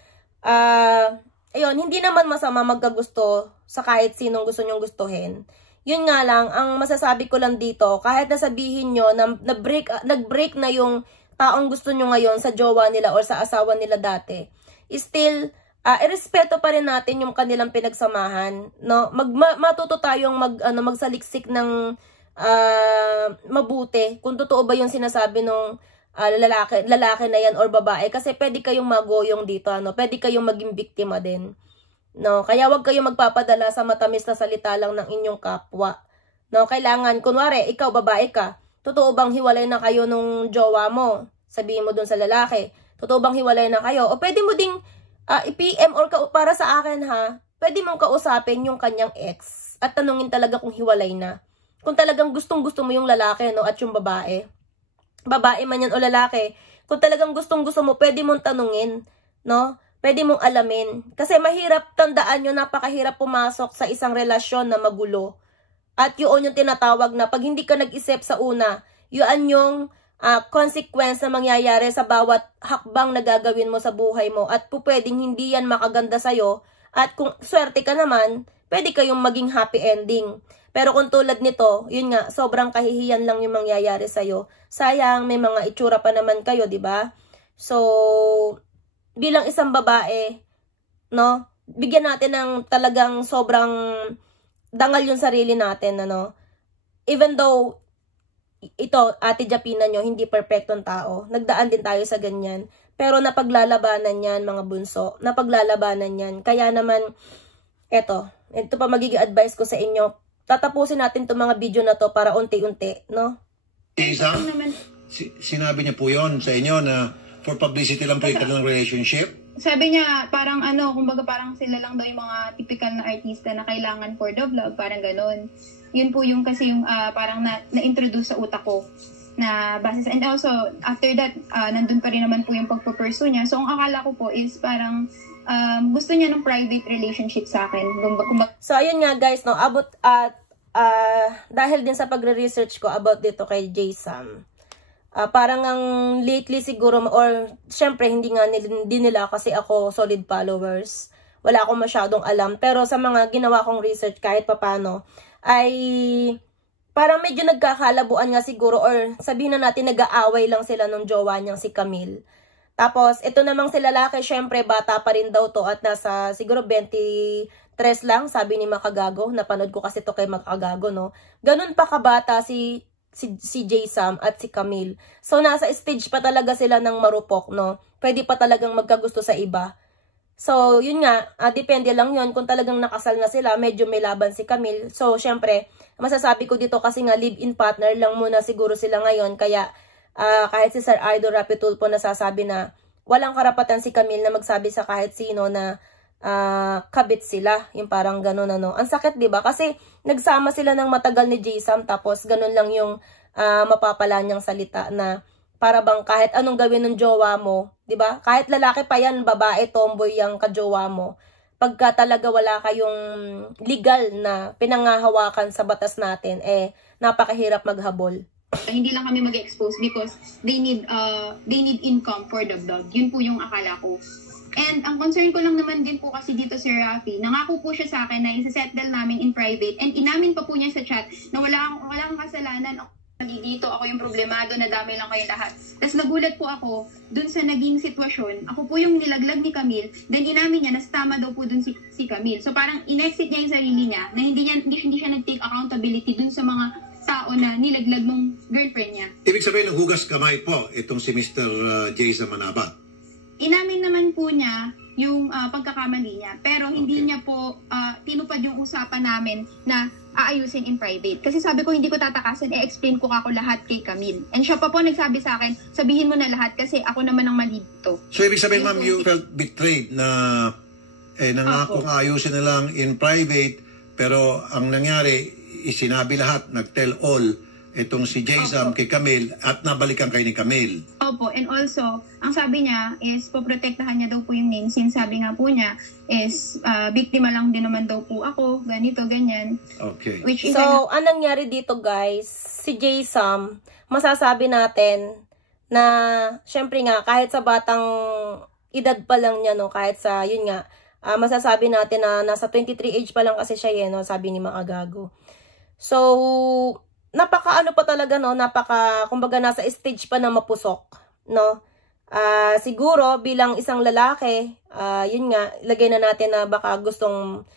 ayun, hindi naman masama magkagusto sa kahit sinong gusto nyong gustuhin. Yun nga lang, ang masasabi ko lang dito, kahit nasabihin nyo na nag-break na yung taong gusto nyo ngayon sa jowa nila or sa asawa nila dati, still, irespeto pa rin natin yung kanilang pinagsamahan. No? Matuto tayong magsaliksik ng mabuti, kung totoo ba yung sinasabi nung lalaki na yan or babae, kasi pwede kayong magoyong dito, ano? Pwede kayong maging biktima din. No, kaya wag kayong magpapadala sa matamis na salita lang ng inyong kapwa. No, kailangan kunwari ikaw babae ka, totoo bang hiwalay na kayo nung jowa mo? Sabihin mo dun sa lalaki, totoo bang hiwalay na kayo? O pwede mo ding i-PM or para sa akin ha, pwede mong kausapin yung kanyang ex at tanungin talaga kung hiwalay na. Kung talagang gustong-gusto mo yung lalaki, no, at yung babae. Babae man yan o lalaki, kung talagang gustong-gusto mo, pwede mong tanungin, no? Pwede mong alamin. Kasi mahirap, tandaan nyo, napakahirap pumasok sa isang relasyon na magulo. At yun yung tinatawag na pag hindi ka nag-isip sa una, yun yung consequence na mangyayari sa bawat hakbang na gagawin mo sa buhay mo. At pwedeng hindi yan makaganda sa'yo. At kung swerte ka naman, pwede kayong maging happy ending. Pero kung tulad nito, yun nga, sobrang kahihiyan lang yung mangyayari sa'yo. Sayang, may mga itsura pa naman kayo, di ba? So, bilang isang babae, no, bigyan natin ng talagang sobrang dangal yung sarili natin, ano. Even though, ito, Ate Japina nyo, hindi perfectong tao. Nagdaan din tayo sa ganyan. Pero napaglalabanan yan, mga bunso. Napaglalabanan yan. Kaya naman, ito pa magiging advice ko sa inyo. Tatapusin natin itong mga video na to para unti-unti, no? Isa, sinabi niya po yun sa inyo na for publicity lang po yung relationship? Sabi niya, parang kumbaga parang sila lang daw yung mga typical na artista na kailangan for the vlog, parang ganun. Yun po yung kasi yung parang na-introduce sa utak ko na base sa, and also, after that, nandun pa rin naman po yung pagpupursue niya. So, ang akala ko po is parang gusto niya ng private relationship sa akin. So, ayun nga guys, no, dahil din sa pagre-research ko about dito kay J-Sam, parang ang lately siguro, or syempre hindi nila kasi ako solid followers. Wala akong masyadong alam. Pero sa mga ginawa kong research kahit papano, ay parang medyo nagkakalabuan nga siguro, or sabihin na natin nag-aaway lang sila nung jowa niyang si Camille. Tapos, ito namang si lalaki, syempre bata pa rin daw to at nasa siguro 23 lang, sabi ni Makagago. Napanood ko kasi to kay Makagago, no? Ganun pa kabata si J-Sam at si Camille. So, nasa stage pa talaga sila ng marupok, no? Pwede pa talagang magkagusto sa iba. So, yun nga, depende lang yun. Kung talagang nakasal na sila, medyo may laban si Camille. So, syempre, masasabi ko dito kasi nga live-in partner lang muna siguro sila ngayon. Kaya, kahit si Sir Ardo Rapitulpo nasasabi na walang karapatan si Camille na magsabi sa kahit sino na kabit sila, yung parang ganun, ano. Ang sakit, diba? Kasi nagsama sila ng matagal ni J-Sam, tapos ganun lang yung mapapala niyang salita na para bang kahit anong gawin ng jowa mo, diba? Kahit lalaki pa yan, babae, tomboy yung kajowa mo. Pagka talaga wala kayong legal na pinangahawakan sa batas natin, napakahirap maghabol. Hindi lang kami mag-expose because they need income for the vlog. Yun po yung akala ko. And ang concern ko lang naman din po kasi dito si Rafi, nangako po siya sa akin na isa-settle namin in private, and inamin pa po niya sa chat na walang kasalanan. Dito ako yung problemado, na dami lang kayo lahat. Tapos nagulat po ako dun sa naging sitwasyon. Ako po yung nilaglag ni Camille, then inamin niya na tama daw po dun si Camille. So parang in-exit niya yung sarili niya na hindi siya nag-take accountability dun sa mga tao na nilaglag ng girlfriend niya. Ibig sabihin ng hugas kamay po, itong si Mr. Jason Manabat. Inamin naman po niya yung pagkakamali niya. Pero hindi niya po tinupad yung usapan namin na aayusin in private. Kasi sabi ko, hindi ko tatakasan, i-explain ko ako lahat kay Camille. And siya pa po nagsabi sa akin, sabihin mo na lahat kasi ako naman ang mali dito. So ibig sabihin, ma'am, you felt betrayed na nangako nga ayusin na lang in private, pero ang nangyari, isinabi lahat, nag-tell all, itong si Jason kay Camille at nabalikan kayo ni Camille. Opo, and also, ang sabi niya is poprotektahan niya daw po yung name since sabi nga po niya is biktima lang din naman daw po ako, ganito, ganyan. Okay. Which is So, anong nangyari dito guys, si Jason, masasabi natin na, syempre nga, kahit sa batang edad pa lang niya, no, kahit sa, yun nga, masasabi natin na nasa 23 age pa lang kasi siya, no, sabi ni Mga Gago. So, napaka pa talaga, no, kumbaga nasa stage pa na mapusok, no. Siguro bilang isang lalaki, yun nga, lagay na natin na baka gustong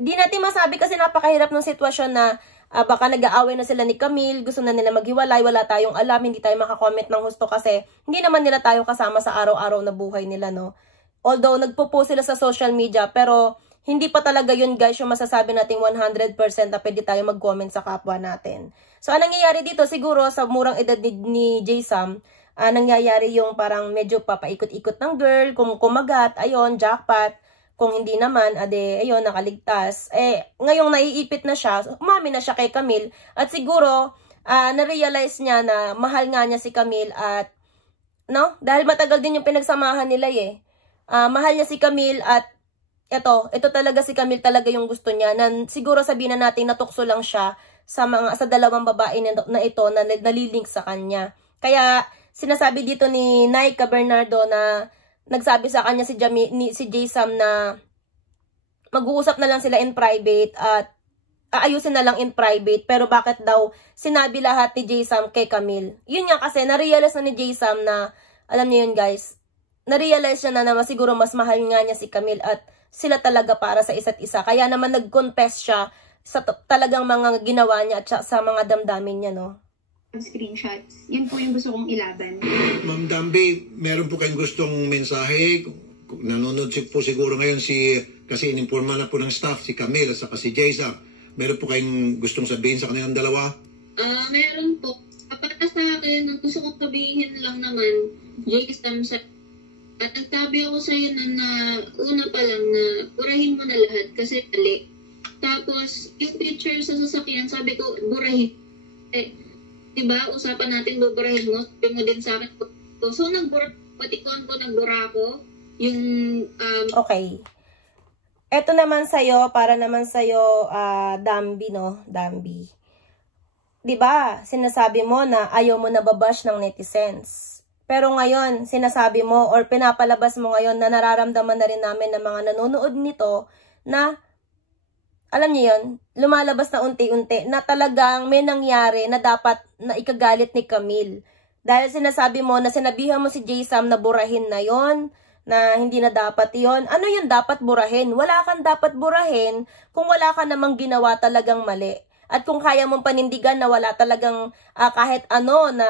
di natin masabi kasi napakahirap ng sitwasyon na baka nag-aaway na sila ni Camille, gusto na nila maghiwalay, wala tayong alam, hindi tayo makakomment ng husto kasi hindi naman nila tayo kasama sa araw-araw na buhay nila, no. Although nagpo-post sila sa social media, pero hindi pa talaga yun guys yung masasabi nating 100% na pwede tayo mag-comment sa kapwa natin. So, anong nangyayari dito? Siguro sa murang edad ni Jason, nangyayari yung parang medyo papaikot-ikot ng girl, kung kumagat, ayun, jackpot. Kung hindi naman, ayun, nakaligtas. Ngayong naiipit na siya, umami na siya kay Camille. At siguro, na-realize niya na mahal nga niya si Camille at, no? Dahil matagal din yung pinagsamahan nila mahal niya si Camille at ito talaga si Camille talaga yung gusto niya. Na siguro sabihin na natin natukso lang siya sa dalawang babae na ito na nalilink sa kanya. Kaya sinasabi dito ni Naika Bernardo na nagsabi sa kanya si Jason na mag-uusap na lang sila in private at aayusin na lang in private. Pero bakit daw sinabi lahat ni Jason kay Camille? Yun nga kasi narealize na ni Jason na, alam niyo yun guys, narealize siya na siguro mas mahal nga niya si Camille at sila talaga para sa isa't isa. Kaya naman nag-confess siya sa talagang mga ginawa niya at sa mga damdamin niya, no? Screenshots. Yun po yung gusto kong ilaban. Ma'am Dambi, meron po kayong gustong mensahe? Nanonood po siguro ngayon kasi inimporma na po ng staff si Camille at saka si Jason. Meron po kayong gustong sabihin sa kanilang dalawa? Meron po. Para sa akin, ang gusto kong sabihin lang naman, Jason, at nagsabi ako sa'yo na una pa lang na burahin mo na lahat kasi mali. Tapos, yung picture sa sasakyan, sabi ko, burahin. Diba, usapan natin, buburahin mo. Sabi mo din sa akin. So, patikon ko, nagbura ko. Yung, Okay. Eto naman sa'yo, para naman sa'yo, Dambi, no? Dambi. Diba, sinasabi mo na ayaw mo nababash ng netizens. Pero ngayon, sinasabi mo or pinapalabas mo ngayon na nararamdaman na rin namin ng mga nanonood nito na, alam niyo yun, lumalabas na unti-unti na talagang may nangyari na dapat na ikagalit ni Camille. Dahil sinasabi mo na sinabihan mo si Jason na burahin na yon, na hindi na dapat yon. Ano yun dapat burahin? Wala kang dapat burahin kung wala ka namang ginawa talagang mali. At kung kaya mong panindigan na wala talagang kahit ano na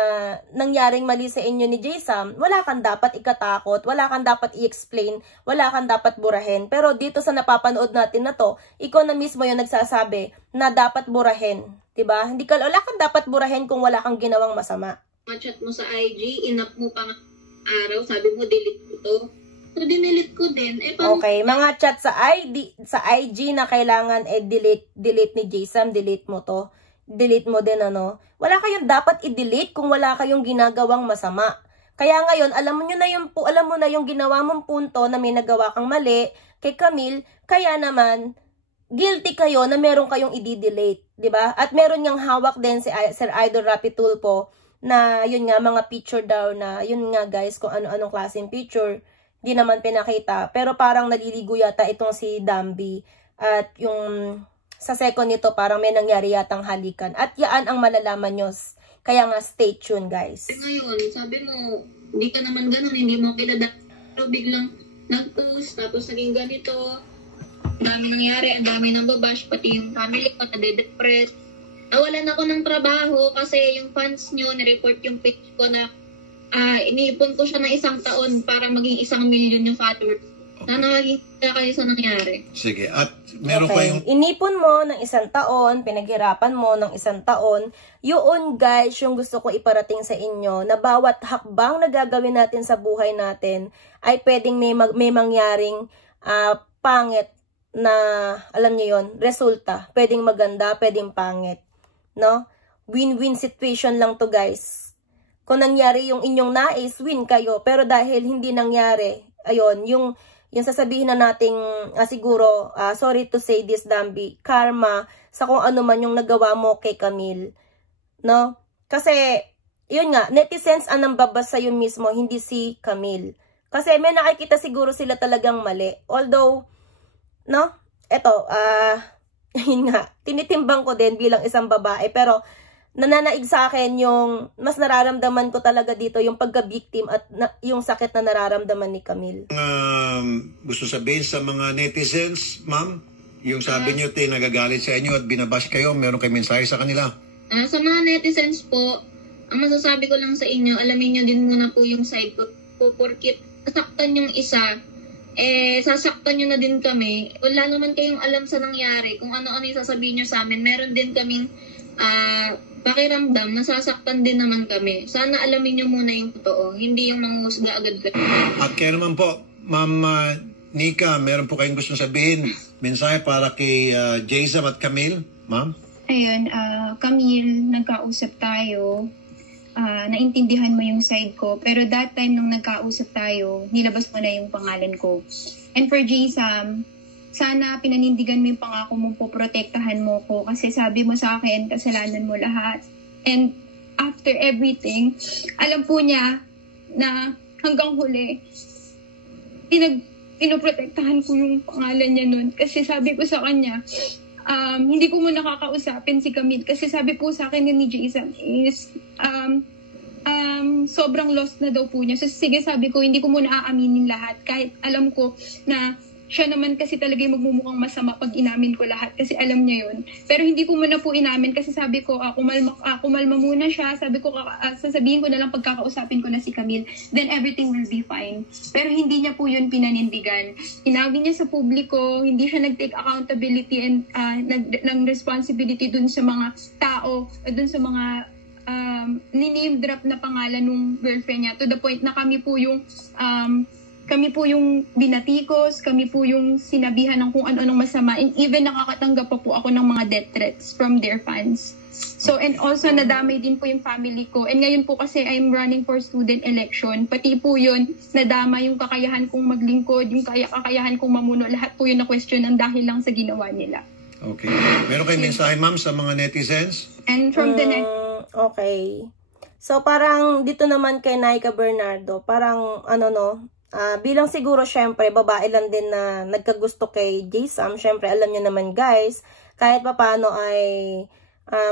nangyaring mali sa inyo ni Jason, wala kang dapat ikatakot, wala kang dapat i-explain, wala kang dapat burahin. Pero dito sa napapanood natin na to, ikaw na mismo yung nagsasabi na dapat burahin. Diba? Wala kang dapat burahin kung wala kang ginawang masama. chat mo sa IG, inap mo pang araw, sabi mo delete ko to. So, dinilit ko din. Okay, mga chat sa IG na kailangan delete ni Jason, delete mo to. Delete mo din, ano. Wala kayong dapat i-delete kung wala kayong ginagawang masama. Kaya ngayon, alam mo na yung ginawa mong punto na may nagawa kang mali kay Camille, kaya naman, guilty kayo na meron kayong i-delete, di ba? At meron niyang hawak din si Sir Idol Rapi Tulfo na yun nga, mga picture daw na, yun nga guys, kung ano-anong klaseng picture. Di naman pinakita, pero parang naliligo yata itong si Dambi. At yung sa second nito, parang may nangyari yatang halikan. At yaan ang malalaman nyo. Kaya nga, stay tuned, guys. Ngayon, sabi mo, hindi ka naman ganun, hindi mo kilala. Pero biglang nag-post, tapos naging ganito. Ang dami nangyari, ang dami nang babash, pati yung family ko, nade-depress. nawalan ako ng trabaho kasi yung fans nyo, nireport yung page ko na iniipon ko siya ng 1 taon para maging 1 million yung followers. Sana maging kayo sa nangyari. Sige, at meron kayong... Inipon mo ng 1 taon, pinaghirapan mo ng 1 taon. Yun guys, yung gusto ko iparating sa inyo na bawat hakbang na gagawin natin sa buhay natin ay pwedeng may mangyaring pangit na, alam niyo yon, resulta. Pwedeng maganda, pwedeng pangit. No? Win-win situation lang to guys. Kung nangyari yung inyong nais, win kayo. Pero dahil hindi nangyari, ayun, yung sasabihin na nating siguro, sorry to say this, Dambi, karma sa kung ano man yung nagawa mo kay Camille. No? Kasi, yun nga, netizens ang nambabas sa'yo mismo, hindi si Camille. Kasi may nakikita siguro sila talagang mali. Although, no? Eto, yun nga, tinitimbang ko din bilang isang babae, pero nananaig sa akin yung mas nararamdaman ko talaga dito yung pagka-victim at yung sakit na nararamdaman ni Camille. Gusto sabihin sa mga netizens, ma'am, yung sabi niyo nagagalit sa inyo at binabash kayo, meron kayo mensahe sa kanila? Sa mga netizens po, ang masasabi ko lang sa inyo, alamin nyo din muna po yung side ko. Porkit sasaktan yung isa, sasaktan nyo na din kami. Wala naman kayong alam sa nangyari. Kung ano-ano yung sasabihin nyo sa amin, meron din kaming pakiramdam, nasasaktan din naman kami. Sana alamin nyo muna yung totoo, hindi yung manghusga agad. At kaya naman po, Ma'am Nika, meron po kayong gustong sabihin, mensahe para kay Jayzam at Camille, ma'am? Ayun, Camille, nagkausap tayo. Naintindihan mo yung side ko. Pero that time nung nagkausap tayo, nilabas mo na yung pangalan ko. And for Jayzam, sana pinanindigan mo yung pangako mo po, protektahan mo ko. Kasi sabi mo sa akin, kasalanan mo lahat. And after everything, alam po niya na hanggang huli, pinoprotektahan ko yung pangalan niya nun. Kasi sabi ko sa kanya, hindi ko mo nakakausapin si Camille. Kasi sabi po sa akin ni Jayzam is, sobrang lost na daw po niya. So sige, sabi ko, hindi ko muna aaminin lahat. Kahit alam ko na siya naman kasi talaga yung magmumukhang masama pag inamin ko lahat. Kasi alam niya yun. Pero hindi ko muna po inamin kasi sabi ko, kumalma muna siya. Sabi ko, sasabihin ko na lang pagkakausapin ko na si Camille. Then everything will be fine. Pero hindi niya po yun pinanindigan. Inawin niya sa publiko. Hindi siya nag-take accountability and ng responsibility dun sa mga tao, dun sa mga ni-name drop na pangalan ng girlfriend niya to the point na kami po yung binatikos, kami po yung sinabihan ng kung ano-anong masama, and even nakakatanggap pa po ako ng mga death threats from their fans. So, and also nadamay din po yung family ko. And ngayon po kasi I'm running for student election, pati po yun, nadama yung kakayahan kong maglingkod, yung kakayahan kong mamuno, lahat po yun na question ng dahil lang sa ginawa nila. Okay. Meron kayong mensahe, ma'am, sa mga netizens? And from the next... Okay. So, parang dito naman kay Naika Bernardo, parang bilang siguro syempre babae lang din na nagkagusto kay Jayzam, syempre alam niyo naman guys, kahit papaano ay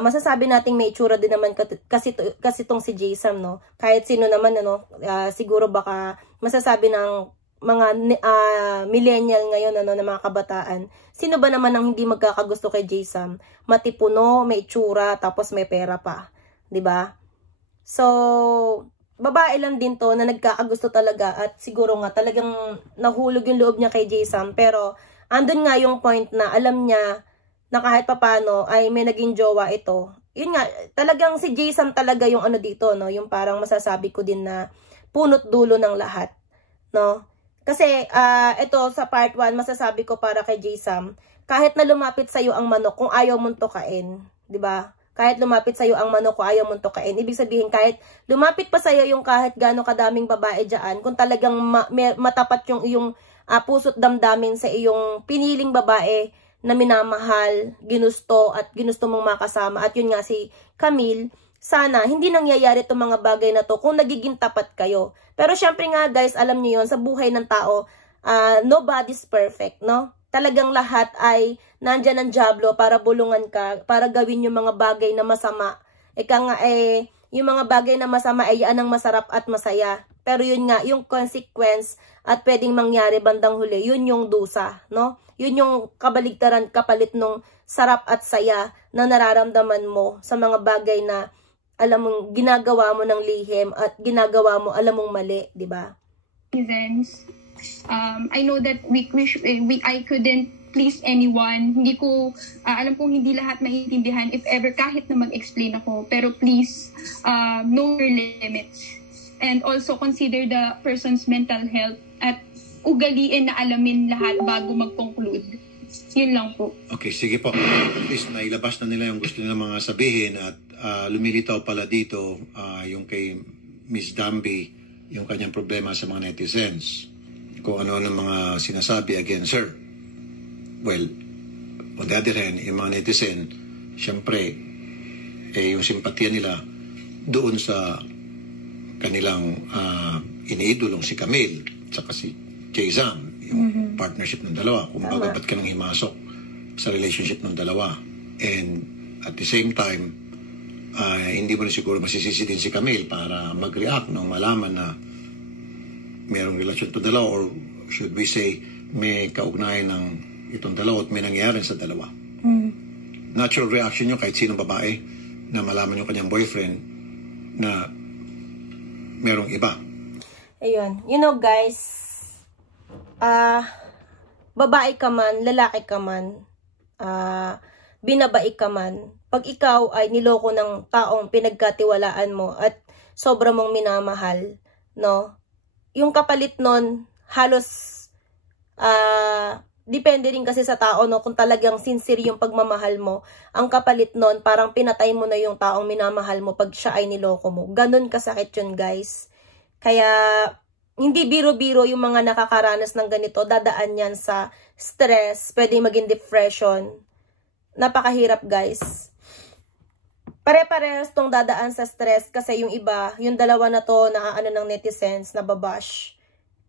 masasabi nating may itsura din naman kasi tong si Jayzam, no? Kahit sino naman siguro baka masasabi ng mga millennial ngayon na mga kabataan, sino ba naman ang hindi magkakagusto kay Jayzam? Matipuno, may itsura, tapos may pera pa, 'di ba? So babae lang din to na nagkakagusto talaga at siguro nga talagang nahulog yung loob niya kay Jayzam, pero andun nga yung point na alam niya na kahit papano ay may naging jowa ito. Yun nga, talagang si Jayzam talaga yung dito, no? Yung parang masasabi ko din na punot dulo ng lahat, no? Kasi ito sa part 1 masasabi ko para kay Jayzam, kahit na lumapit sa'yo ang manok kung ayaw mong tokain, 'di ba? Kahit lumapit sa'yo ang manok ko, ayaw mong tokain. Ibig sabihin, kahit lumapit pa sa'yo yung kahit gaano kadaming babae dyan, kung talagang matapat yung iyong puso't damdamin sa iyong piniling babae na minamahal, ginusto, at ginusto mong makasama, at yun nga si Camille, sana hindi nangyayari itong mga bagay na to kung nagiging tapat kayo. Pero syempre nga guys, alam niyo yun, sa buhay ng tao, nobody's perfect, no? Talagang lahat ay nandyan ang dyablo para bulungan ka, para gawin yung mga bagay na masama. Ika nga yung mga bagay na masama ay yan ang masarap at masaya. Pero yun nga, yung consequence at pwedeng mangyari bandang huli, yun yung dusa, no? Yun yung kabaligtaran, kapalit nung sarap at saya na nararamdaman mo sa mga bagay na alam mong ginagawa mo ng lihim at ginagawa mo alam mong mali, di ba? I know that I couldn't please anyone. Hindi ko, alam kong hindi lahat maiintindihan if ever kahit na mag-explain ako. Pero please, know your limits. And also consider the person's mental health at ugaliin na alamin lahat bago mag-conclude. Yun lang po. Okay, sige po. At least nailabas na nila yung gusto nila mga sabihin at lumilitaw pala dito yung kay Miss Dambi, yung kanyang problema sa mga netizens. Kung ano-ano mga sinasabi against her. Well, on the other hand, yung mga netizen, syempre, yung simpatya nila doon sa kanilang iniidolong si Camille at si Jayzam, yung partnership ng dalawa. Kung ba't ka nang himasok sa relationship ng dalawa. And at the same time, hindi mo na siguro masisisi din si Camille para mag-react nung malaman na mayroong relasyon to dalawa, or should we say, may kaugnayan ng itong dalawa at may nangyari sa dalawa. Natural reaction nyo kahit sinong babae na malaman yung kanyang boyfriend na merong iba. Ayun. You know guys, babae ka man, lalaki ka man, binabaik ka man, pag ikaw ay niloko ng taong pinagkatiwalaan mo at sobra mong minamahal, no? Yung kapalit nun, halos, depende rin kasi sa tao, no? Kung talagang sincere yung pagmamahal mo, ang kapalit nun, parang pinatay mo na yung taong minamahal mo pag siya ay niloko mo. Ganon kasakit yun, guys. Kaya, hindi biro-biro yung mga nakakaranas ng ganito. Dadaan yan sa stress, pwede maging depression. Napakahirap, guys. Pare-parehas tong dadaan sa stress kasi yung iba, yung dalawa na to, naaano ng netizens, nababash.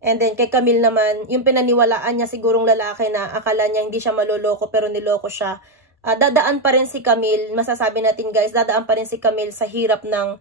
And then, kay Camille naman, yung pinaniwalaan niya sigurong lalaki na akala niya hindi siya maloloko pero niloko siya. Dadaan pa rin si Camille, masasabi natin guys, dadaan pa rin si Camille sa hirap ng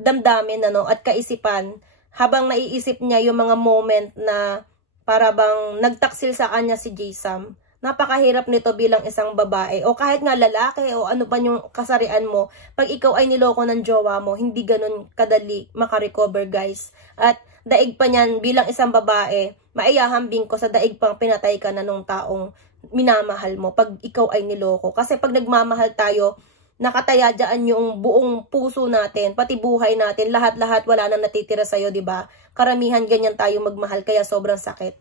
damdamin at kaisipan. Habang naiisip niya yung mga moment na para bang nagtaksil sa kanya si Jayzam. Napakahirap nito bilang isang babae. O kahit nga lalaki o ano pa yung kasarian mo, pag ikaw ay niloko ng jowa mo, hindi ganun kadali makarecover guys. At daig pa niyan bilang isang babae, maiyahambing ko sa daig pang pinatay ka na nung taong minamahal mo pag ikaw ay niloko. Kasi pag nagmamahal tayo, nakataya dyan yung buong puso natin, pati buhay natin, lahat-lahat wala nang natitira sa'yo, diba? Karamihan ganyan tayo magmahal, kaya sobrang sakit.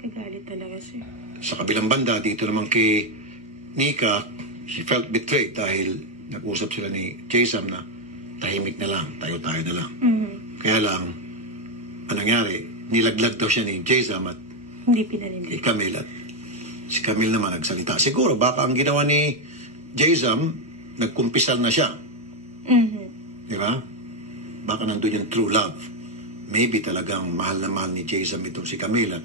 Kagalit talaga siya. Sa kabilang banda, dito naman kay Nika, she felt betrayed dahil nag-usap sila ni Jayzam na tahimik na lang, tayo-tayo na lang. Kaya lang, anong nangyari? Nilaglag daw siya ni Jayzam at hindi pinaninig. Camille at si Camille naman nagsalita. Siguro, baka ang ginawa ni Jayzam, nagkumpisal na siya. Di ba? Baka nandun yung true love. Maybe talagang mahal na mahal ni Jayzam itong si Camille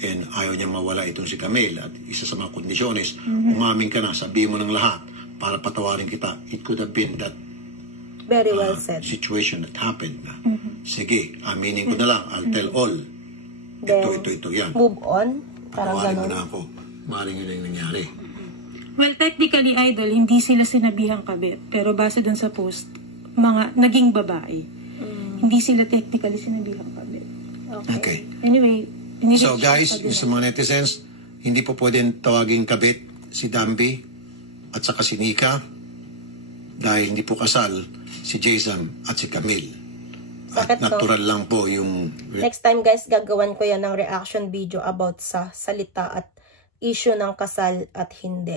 and ayaw niya mawala itong si Camille. At isa sa mga kondisyones, umamin ka na, sabihin mo ng lahat para patawarin kita. It could have been that very well said. Situation that happened. Sige, aminin ko na lang. I'll tell all. Then, ito, yan. Move on. Parang Patawarin mo ganun. na ako. Maring yun yung nangyari. Well, technically, Idol, hindi sila sinabihang kabit. Pero base dun sa post, mga naging babae. Hindi sila technically sinabihang kabit. Okay. Anyway, So guys, sa mga netizens, hindi po pwedeng tawaging kabit si Dambi at saka si Nika dahil hindi po kasal si Jayzam at si Camille. Sakit At natural lang po yung... Next time guys, gagawan ko yan ng reaction video about sa salita at issue ng kasal at hindi.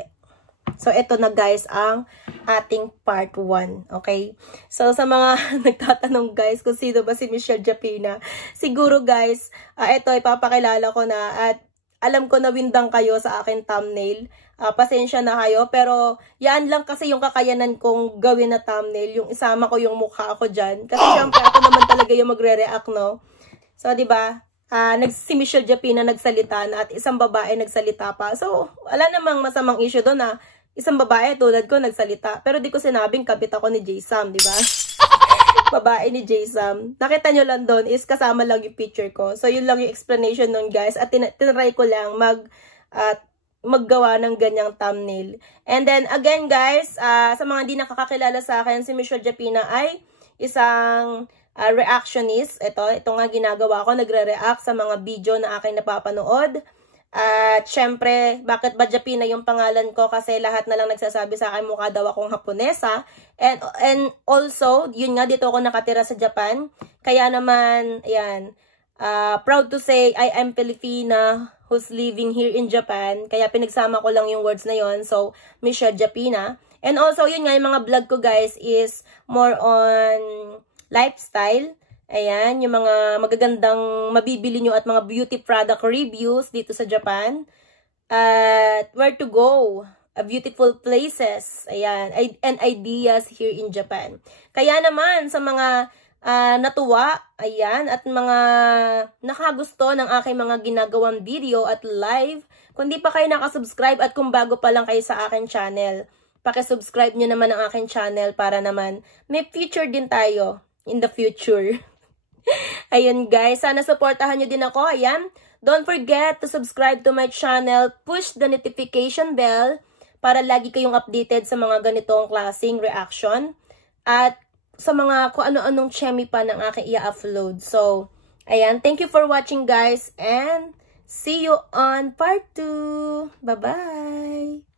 So, ito na guys ang ating part 1. Okay? So, sa mga nagtatanong guys kung sino ba si Michelle Japina, siguro guys, ito ipapakilala ko na at alam ko na windang kayo sa akin thumbnail. Pasensya na kayo, pero yan lang kasi yung kakayanan kong gawin na thumbnail, yung isama ko yung mukha ko dyan. Kasi syempre ako naman talaga yung magre-react, no? So, diba? Si Michelle Japina nagsalita na at isang babae nagsalita pa. So, wala namang masamang issue doon na isang babae tulad ko nagsalita. Pero di ko sinabing kabit ako ni J-Sam, di ba? Babae ni J-Sam. Nakita nyo lang doon is kasama lang yung picture ko. So, yun lang yung explanation nun, guys. At tinry ko lang maggawa ng ganyang thumbnail. And then, again, guys, sa mga hindi nakakakilala sa akin, si Michelle Japina ay isang reactionist. Ito nga ginagawa ko. Nagre-react sa mga video na aking napapanood. At syempre, bakit ba Japina yung pangalan ko? Kasi lahat na lang nagsasabi sa akin mukha daw akong Haponesa. And also, yun nga, dito ako nakatira sa Japan. Kaya naman, ayan, proud to say I am Filipina who's living here in Japan. Kaya pinagsama ko lang yung words na yon. So, Michelle Japina. And also, yun nga, yung mga vlog ko guys is more on lifestyle. Ayan, yung mga magagandang mabibili nyo at mga beauty product reviews dito sa Japan. At where to go, beautiful places, ayan, and ideas here in Japan. Kaya naman, sa mga natuwa, ayan, at mga nakagusto ng aking mga ginagawang video at live, kung di pa kayo nakasubscribe at kung bago pa lang kayo sa aking channel, pakisubscribe nyo naman ang aking channel para naman may future din tayo in the future. Ayun guys, sana supportahan nyo din ako. Ayan, don't forget to subscribe to my channel, push the notification bell para lagi kayong updated sa mga ganitong klaseng reaction at sa mga kung ano-anong chemi pa ng aking i-upload. So, ayan, thank you for watching guys and see you on part 2. Bye-bye!